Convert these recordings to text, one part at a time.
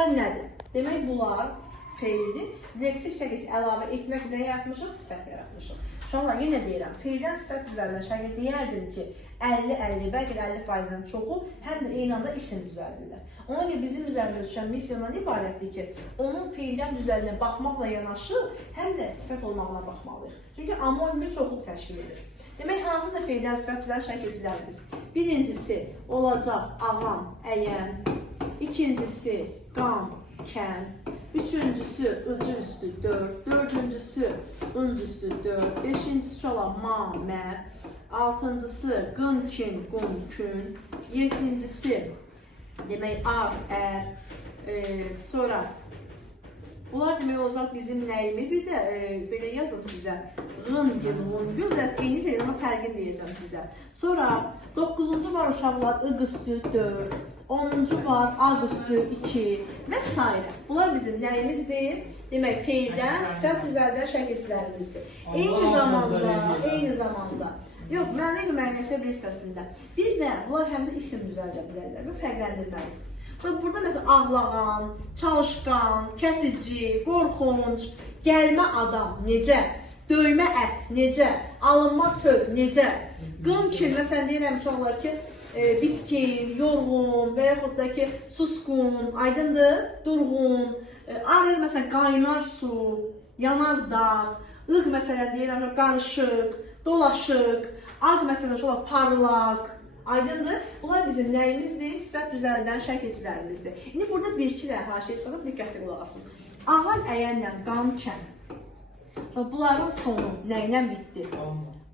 Bunlar nədir? Demək, bunlar feildir. Leksik şəkil əlavə etmək nə yaratmışıq? Sifət yaratmışıq. Uşaqlar, yenə deyirəm, feildən sifət düzəldən şəkil deyərdim ki, 50-50, bəlkə də 50%-dən çoxu həm də eyni anda isim düzəldirlər. Ona görə bizim üzərində düşən missiyadan ibarətdir ki, onun feildən düzəldiyinə baxmaqla yanaşı, həm də sifət olmağına baxmalıyıq. Çünki amonim bir çoxluq təşkil edir. Demək, hansı da feildən sifət düzələn şəkilçilərimiz? Birincisi olacaq ağam, əyən. İkincisi qan, kən. Üçüncüsü ıcı üstü 4. Dördüncüsü ınc üstü 4. Beşincisi olacaq ma, mə. Altıncısı qın, kin, qun, kün. Yedincisi demək ar, ər. Sonra bunlar demək olacaq bizim nəyimi? Bir də belə yazım sizə. Qın, gin, qun, gün. Eyni şeydir ama fərqini deyəcəm sizə. Sonra 9-cu var uşaqlar ıq üstü 4. 10-cu var ağ üstü 2 və s. Bunlar bizim nəyimizdir? Demək, feildən sifət düzəldən şəkilçilərimizdir. Eyni zamanda. Yox, mənə müəyyənləşə bir hissəsində. Bir də bunlar həm də isim düzəldə bilərlər və fərqləndirməlisiniz. Burada məsələn ağlağan, çalışqan, kəsici, qorxunc, gəlmə adam necə? Döymə ət necə? Alınma söz necə? Qın ki, məsələn deyirəm uşaqlar ki, bitkin, yorğun və yaxud da ki, susqun, aydındır, durğun, arır məsələn qaynar su, yanar dağ, ıq məsələn deyirəm qarışıq, dolaşıq, ağ məsələn parlaq, aydındır. Bunlar bizim nəyimizdir? Sifət düzəldən şəkilçilərimizdir. İndi burada bir-iki də haşiyə çıxarıb diqqətli qulaq asın. Ağam əyənlə qan, kən. Bunların sonu nə ilə bitdi?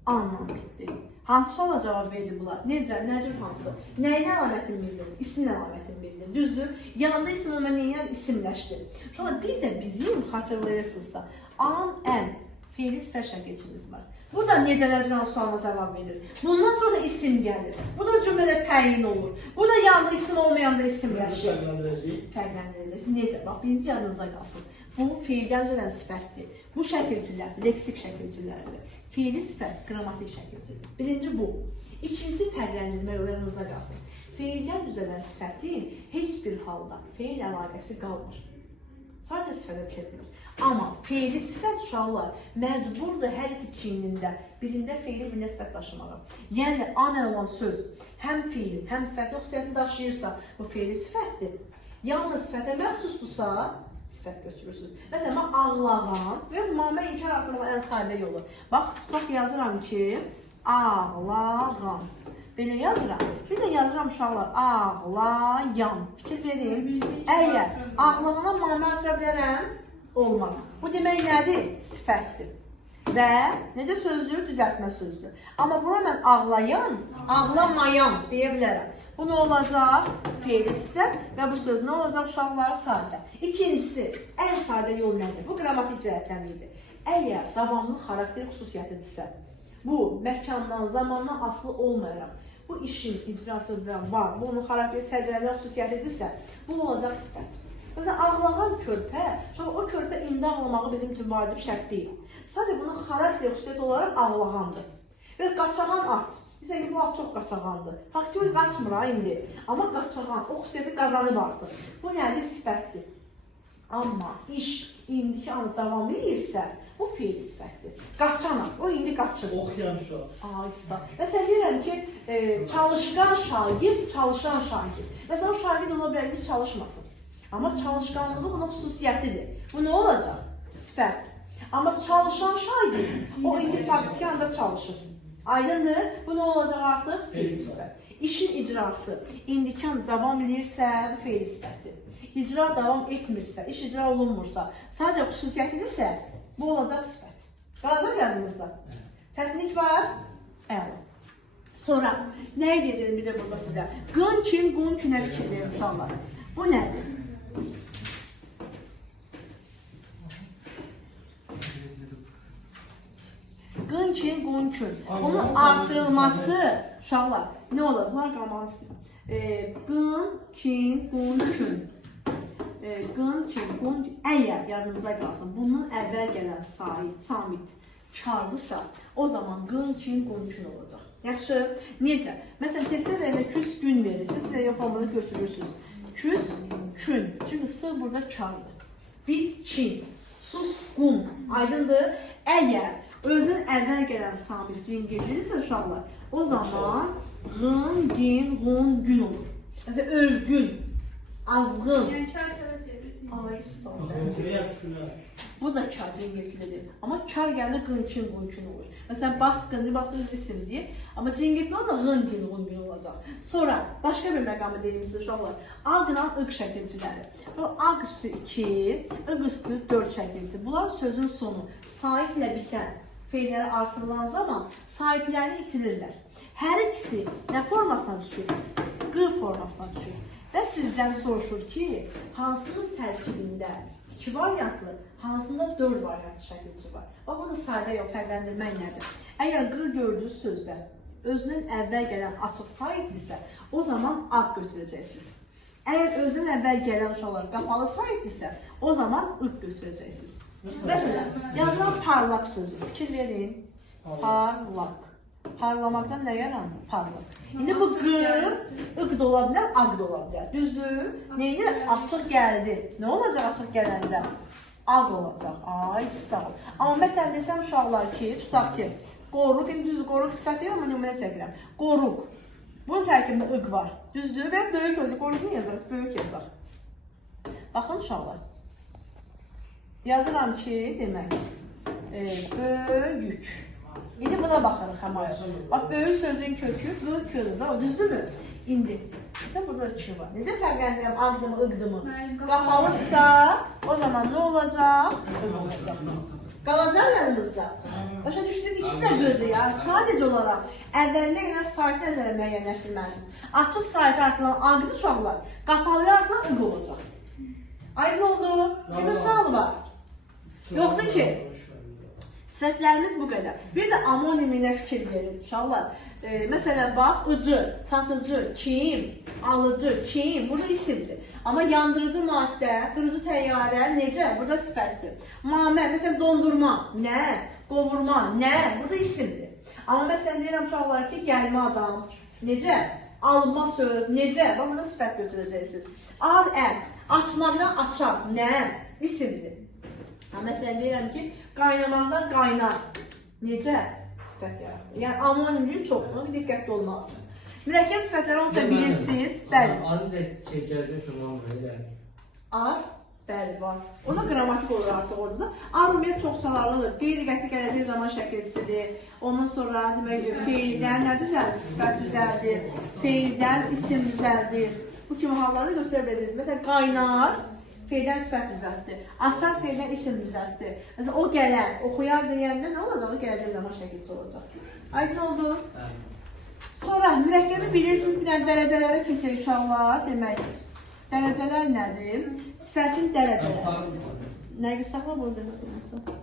Anla bitdi. Hansı suala cavab verdi bunlar? Necə, nəcür hansı? Nəyin əlamətini bildirir? İsim əlamətini bildirir. Düzdür? Yanında isim olmayan neyən isimləşdir. Şuna bir də bizim xatırlayırsınızsa, an, ən, feili sifət şəkilçimiz var. Bu da necə nəcür hansı sualına cavab verir. Bundan sonra isim gəlir. Bu da cümlədə təyin olur. Bu da yanında isim olmayan da isimləşir. Fərqləndirəcək. Necə? Bax, birinci yanınızda qalsın. Bu feildən gələn sifətdir. Bu şəkilçilər, leksik şəkilçilərdir. Feili sifət, qrammatik şəkilçidir. Birinci bu. İkincisi fərqləndirmək yanınızda qalsın. Feildən düzələn sifətin heç bir halda feil əlaqəsi qalmır. Sadəcə sifətə çevrilir. Amma feili sifət uşaqlar məcburdur hər iki çiynində birində feili birində sifət daşımağa. Yəni, an olan söz həm feili, həm sifəti xüsusiyyətini daşıyırsa, bu feili sifətdir. Yalnız sifətə məxsusdursa, sifət götürürsünüz. Məsələn, mən ağlağan və mən inkar artırmaq ən sadə yolu. Bax, tutaq yazıram ki, ağlağan. Belə yazıram. Bir də yazıram uşaqlar, ağlayan. Fikir verin. Əgər ağlağana mamə artıra bilərəm, olmaz. Bu demək nədir? Sifətdir. Və necə sözdür? Düzəltmə sözdür. Amma buna mən ağlayan, ağlamayan deyə bilərəm. Bu nə olacaq? Feili sifət və bu söz nə olacaq uşaqlar? Sadə. İkincisi, ən sadə yol nədir? Bu qrammatik cəhətdən idi. Əgər davamlı xarakter xüsusiyyətidirsə, bu məkandan, zamandan asılı olmayaraq, bu işin icrası var, bu onun xarakter səcrədən xüsusiyyətidirsə, bu olacaq sifət. Məsələn, ağlağan körpə, o körpə indi ağlamağı bizim üçün vacib şərt deyil. Sadəcə bunun xarakter xüsusiyyəti olaraq ağlağandır. Və qaçağan at. Məsələn ki, bu at çox qaçağandır. Faktik qaçmır ha indi. Amma qaçağan, o xüsusiyyəti qazanıb artıq. Bu nədir? Sifətdir. Amma iş indiki anı davam edirsə, bu feil sifətdir. Qaçan at, o indi qaçır. Oxuyan uşaq. Aysa. Məsələn, deyirəm ki, çalışqan şagird, çalışan şagird. Məsələn, o şagird ola bilər ki, çalışmasın. Amma çalışqanlığı bunun xüsusiyyətidir. Bu nə olacaq? Sifət. Amma çalışan şagird, o indi faktiki anda çalışır. Aydındır, bu nə olacaq artıq? Feil sifət. İşin icrası indikan davam edirsə, bu feil sifətdir. İcra davam etmirsə, iş icra olunmursa, sadəcə xüsusiyyətidirsə, bu olacaq sifət. Qalacaq yadınızda. Çətinlik var? Əla. Sonra, nə edəcəyim bir də burada sizə? Qın, kin, qun, künə fikir verin uşaqlar. Bu nədir? Qın, kin, qun, kün. Onun artırılması, uşaqlar, nə olur? Bunlar qalmalı istəyirəm. Qın, kin, qun, kün. Qın, kin, qun, əgər yadınızda qalsın, bunun əvvəl gələn samit kardısa, o zaman qın, kin, qun, kün olacaq. Yaxşı, necə? Məsələn, testlərdə küs gün verirsiniz, sizə yoxlamını götürürsünüz. küs, kün. Çünki s burada kardır. Bitkin, susqun. Aydındır. Əgər özünün əvvəl gələn sabit cingillidirsə uşaqlar, o zamanğın, gin, ğun, gün olur. Məsələn, ölgün, azğın. Yəni çarçara çevirir. Ay, sağ ol. Bu da kar cingiltlidir. Amma kar gəlinə qınkin, qunkin olur. Məsələn, baskın isimdir. Amma cingiltli o da qın, qun olacaq. Sonra, başqa bir məqamı deyim sizə uşaqlar. Aqla ıq şəkilciləri. Aq üstü 2, ıq üstü 4 şəkilcisi. Bunlar sözün sonu. Saitlə bitən feilləri artırılan zaman saitlərini itirirlər. Hər ikisi nə formasına düşür? Q formasına düşür. Və sizdən soruşur ki, hansının tərkibində 2 variantlı, hansında 4 variantlı şəkilçi var. Bu da sadə yox, fərqləndirmək nədir? Əgər q gördüyünüz sözdə özünün əvvəl gələn açıq saitdirsə, o zaman aq götürəcəksiniz. Əgər özünün əvvəl gələn uşaqlar qapalı saitdirsə, o zaman ıq götürəcəksiniz. Məsələn, yazılan parlaq sözü. Fikir verin. Parlaq. Parlamaqdan nə yaranır? Parlaq. İndi bu q, ıq da ola bilər, aq da ola bilər. Düzdür? Neyini? Açıq gəldi. Nə olacaq açıq gələndə? Aq olacaq. Ay, sağ ol. Amma məsələn desəm uşaqlar ki, tutaq ki, qoruq, indi düzdür, qoruq sifət deyil, amma nümunə çəkirəm. Qoruq. Bunun tərkibində ıq var. Düzdür? Və böyük özü. Qoruq niyə yazarız? Böyük yazaq. Baxın uşaqlar. Yazıram ki, demək, böyük. İndi buna baxırıq həmaya. Bax, böyük sözün kökü, q, ködür da, o düzdürmü? İndi, sən burada 2 var. Necə fərqləndirəm, aqdımı, ıqdımı? Qapalıdırsa, o zaman nə olacaq? Iq olacaq. Qalacaq yanımızda. Başa düşdük, ikisi də qırdı ya. Sadəcə olaraq, əvvəlində gələn saiti nəzərə müəyyənləşdirməlisin. Açıq saiti artılan aqdı uşaqlar, qapalıya artılan ıq olacaq. Aydın oldu? Kimin sualı var? Yoxdur ki. Sifətlərimiz bu qədər. Bir də anoniminə fikir verin uşaqlar. Məsələn, bax, ıcı, satıcı, kim, alıcı, kim, burada isimdir. Amma yandırıcı maddə, qırıcı təyyarə, necə? Burada sifətdir. Mamə, məsələn, dondurma, nə? Qovurma, nə? Burada isimdir. Amma məsələn, deyirəm uşaqlar ki, gəlmə adam, necə? Alma söz, necə? Bax, burada sifət götürəcəksiniz. Ar, ər, açmaqdan açar, nə? İsimdir. Məsələn, deyirəm ki, qaynamaqdan qaynar. Necə? Sifət yaratır. Yəni, anonimliyi çoxdur, diqqətli olmalısınız. Mürəkkəb sifətləri onsa bilirsiniz. Bəli. Adı da gələcəksin, var. Ar, bəli, var. O da qrammatik olur artıq orada da. Ar ümumiyyət çox çalarlıdır. Qeyri-qəti gələcək zaman şəkilsidir. Ondan sonra, demək, feildən nə düzəldir? Sifət düzəldir. Feildən isim düzəldir. Bu kimi hallarda götürə biləcəksiniz. Məsələn, qaynar. Feildən sifət düzəltdir. Açar feildən isim düzəltdir. Məsələn, o gələn, oxuyar deyəndə nə olacaq? O gələcək zaman şəkilsi olacaq. Aydın oldu? Sonra mürəkkəbi bilirsiniz, bir dənə dərəcələrə keçək uşaqlar, demək. Dərəcələr nədir? Sifətin dərəcələri. Nəqis saxla, bu zəhmət olmasın.